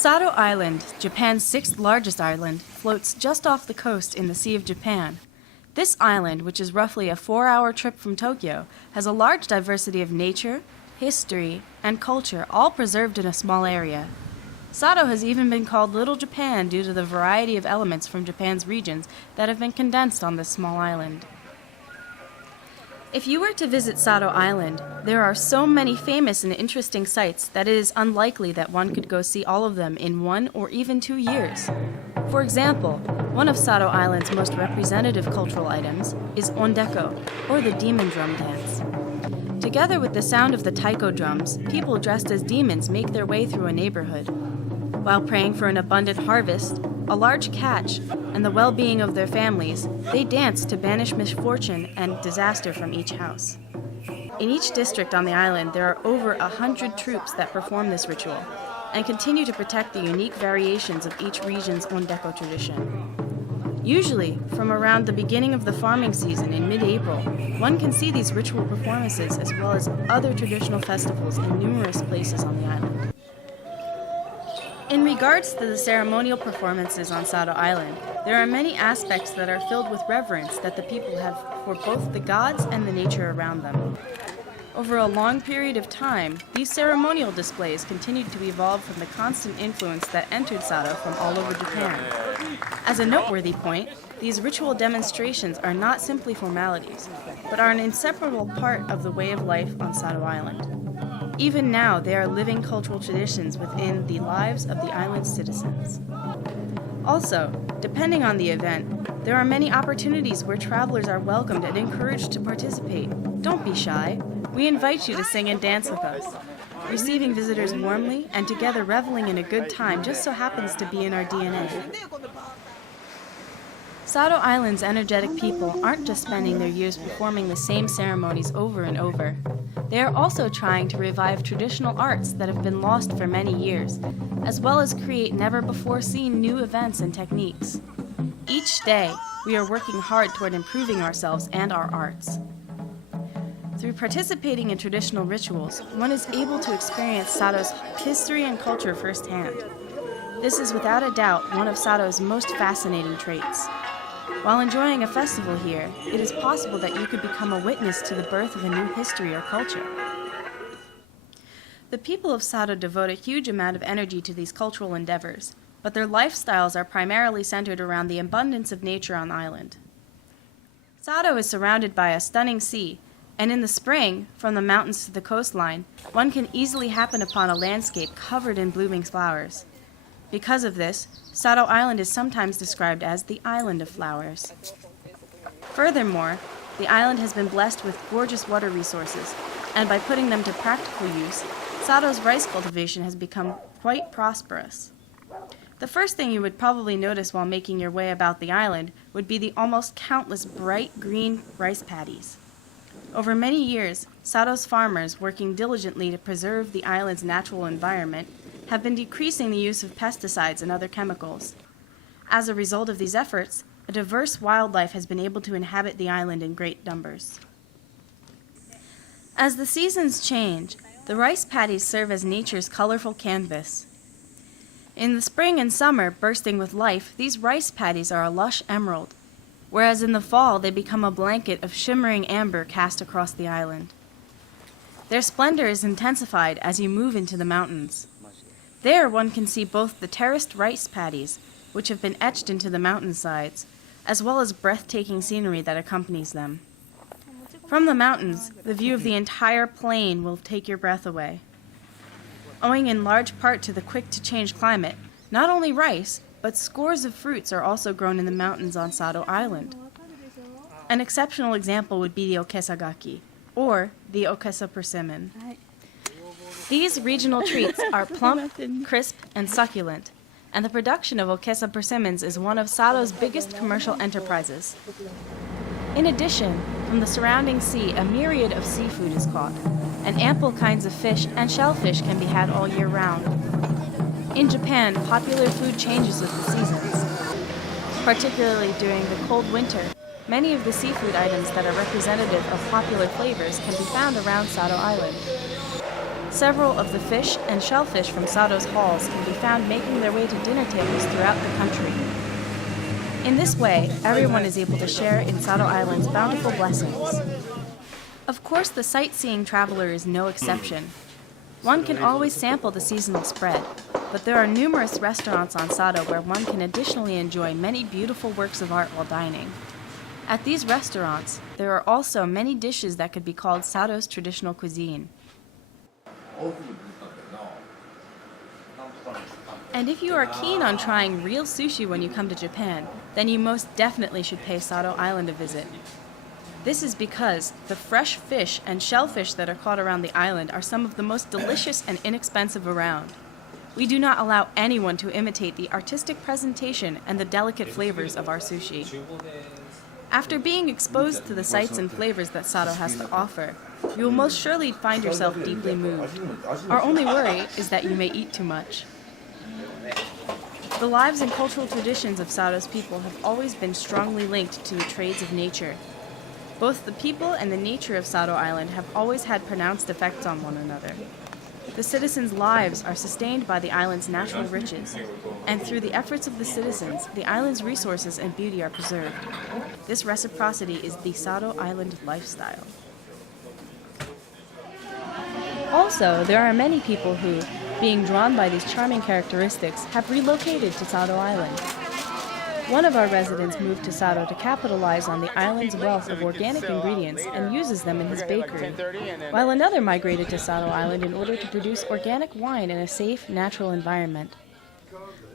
Sado Island, Japan's sixth largest island, floats just off the coast in the Sea of Japan. This island, which is roughly a 4-hour trip from Tokyo, has a large diversity of nature, history, and culture, all preserved in a small area. Sado has even been called Little Japan due to the variety of elements from Japan's regions that have been condensed on this small island. If you were to visit Sado Island, there are so many famous and interesting sites that it is unlikely that one could go see all of them in 1 or even 2 years. For example, one of Sado Island's most representative cultural items is ondeko, or the demon drum dance. Together with the sound of the taiko drums, people dressed as demons make their way through a neighborhood. While praying for an abundant harvest, a large catch, and the well-being of their families, they dance to banish misfortune and disaster from each house. In each district on the island, there are over 100 troops that perform this ritual and continue to protect the unique variations of each region's ondeko tradition. Usually, from around the beginning of the farming season in mid-April, one can see these ritual performances as well as other traditional festivals in numerous places on the island. In regards to the ceremonial performances on Sado Island, there are many aspects that are filled with reverence that the people have for both the gods and the nature around them. Over a long period of time, these ceremonial displays continued to evolve from the constant influence that entered Sado from all over Japan. As a noteworthy point, these ritual demonstrations are not simply formalities, but are an inseparable part of the way of life on Sado Island. Even now, they are living cultural traditions within the lives of the island's citizens. Also, depending on the event, there are many opportunities where travelers are welcomed and encouraged to participate. Don't be shy. We invite you to sing and dance with us. Receiving visitors warmly and together reveling in a good time just so happens to be in our DNA. Sado Island's energetic people aren't just spending their years performing the same ceremonies over and over. They are also trying to revive traditional arts that have been lost for many years, as well as create never-before-seen new events and techniques. Each day, we are working hard toward improving ourselves and our arts. Through participating in traditional rituals, one is able to experience Sado's history and culture firsthand. This is without a doubt one of Sado's most fascinating traits. While enjoying a festival here, it is possible that you could become a witness to the birth of a new history or culture. The people of Sado devote a huge amount of energy to these cultural endeavors, but their lifestyles are primarily centered around the abundance of nature on the island. Sado is surrounded by a stunning sea, and in the spring, from the mountains to the coastline, one can easily happen upon a landscape covered in blooming flowers. Because of this, Sado Island is sometimes described as the Island of Flowers. Furthermore, the island has been blessed with gorgeous water resources, and by putting them to practical use, Sado's rice cultivation has become quite prosperous. The first thing you would probably notice while making your way about the island would be the almost countless bright green rice paddies. Over many years, Sado's farmers, working diligently to preserve the island's natural environment, have been decreasing the use of pesticides and other chemicals. As a result of these efforts, a diverse wildlife has been able to inhabit the island in great numbers. As the seasons change, the rice paddies serve as nature's colorful canvas. In the spring and summer, bursting with life, these rice paddies are a lush emerald, whereas in the fall they become a blanket of shimmering amber cast across the island. Their splendor is intensified as you move into the mountains. There one can see both the terraced rice paddies, which have been etched into the mountainsides, as well as breathtaking scenery that accompanies them. From the mountains, the view of the entire plain will take your breath away. Owing in large part to the quick-to-change climate, not only rice, but scores of fruits are also grown in the mountains on Sado Island. An exceptional example would be the okesagaki, or the okesa persimmon. These regional treats are plump, crisp, and succulent, and the production of okesa persimmons is one of Sado's biggest commercial enterprises. In addition, from the surrounding sea, a myriad of seafood is caught, and ample kinds of fish and shellfish can be had all year round. In Japan, popular food changes with the seasons. Particularly during the cold winter, many of the seafood items that are representative of popular flavors can be found around Sado Island. Several of the fish and shellfish from Sado's halls can be found making their way to dinner tables throughout the country. In this way, everyone is able to share in Sado Island's bountiful blessings. Of course, the sightseeing traveler is no exception. One can always sample the seasonal spread, but there are numerous restaurants on Sado where one can additionally enjoy many beautiful works of art while dining. At these restaurants, there are also many dishes that could be called Sado's traditional cuisine. And if you are keen on trying real sushi when you come to Japan, then you most definitely should pay Sado Island a visit. This is because the fresh fish and shellfish that are caught around the island are some of the most delicious and inexpensive around. We do not allow anyone to imitate the artistic presentation and the delicate flavors of our sushi. After being exposed to the sights and flavors that Sado has to offer, you will most surely find yourself deeply moved. Our only worry is that you may eat too much. The lives and cultural traditions of Sado's people have always been strongly linked to the trades of nature. Both the people and the nature of Sado Island have always had pronounced effects on one another. The citizens' lives are sustained by the island's natural riches, and through the efforts of the citizens, the island's resources and beauty are preserved. This reciprocity is the Sado Island lifestyle. Also, there are many people who, being drawn by these charming characteristics, have relocated to Sado Island. One of our residents moved to Sado to capitalize on the island's wealth of organic ingredients and uses them in his bakery, while another migrated to Sado Island in order to produce organic wine in a safe, natural environment.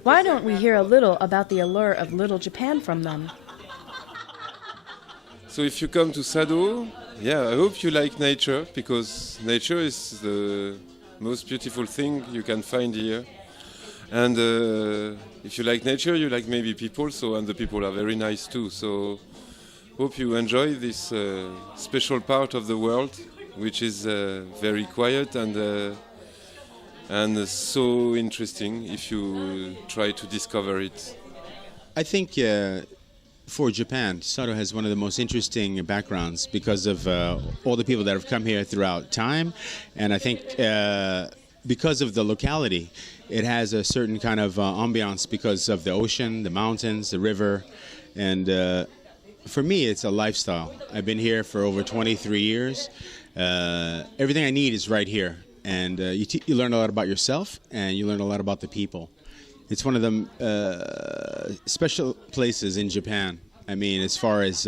Why don't we hear a little about the allure of Little Japan from them? So if you come to Sado, I hope you like nature, because nature is the most beautiful thing you can find here. And if you like nature, you like maybe people, and the people are very nice too. So hope you enjoy this special part of the world, which is very quiet and so interesting if you try to discover it. I think for Japan, Sado has one of the most interesting backgrounds because of all the people that have come here throughout time. And I think because of the locality, it has a certain kind of ambiance because of the ocean, the mountains, the river. And for me, it's a lifestyle. I've been here for over 23 years. Everything I need is right here. And you learn a lot about yourself, and you learn a lot about the people. It's one of the special places in Japan. I mean, as far as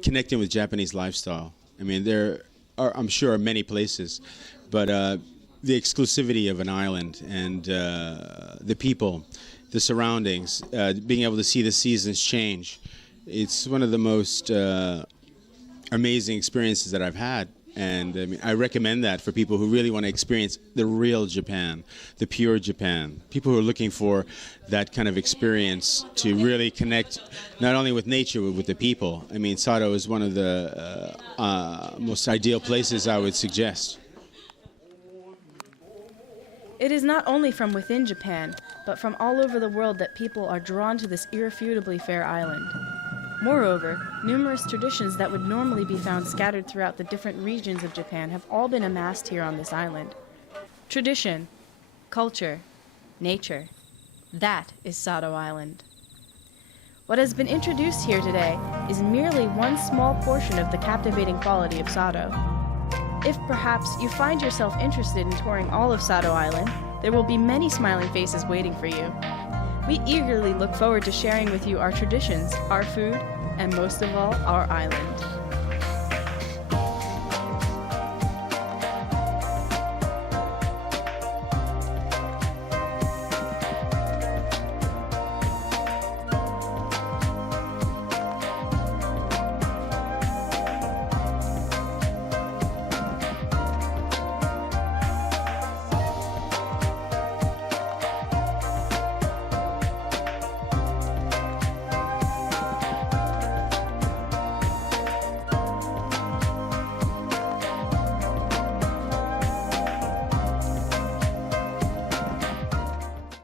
connecting with Japanese lifestyle. I mean, there are, I'm sure, many places, but the exclusivity of an island and the people, the surroundings, being able to see the seasons change, it's one of the most amazing experiences that I've had. And I mean, I recommend that for people who really want to experience the real Japan, the pure Japan. People who are looking for that kind of experience to really connect not only with nature, but with the people. I mean, Sado is one of the most ideal places I would suggest. It is not only from within Japan, but from all over the world that people are drawn to this irrefutably fair island. Moreover, numerous traditions that would normally be found scattered throughout the different regions of Japan have all been amassed here on this island. Tradition, culture, nature. That is Sado Island. What has been introduced here today is merely one small portion of the captivating quality of Sado. If perhaps you find yourself interested in touring all of Sado Island, there will be many smiling faces waiting for you. We eagerly look forward to sharing with you our traditions, our food, and most of all, our island.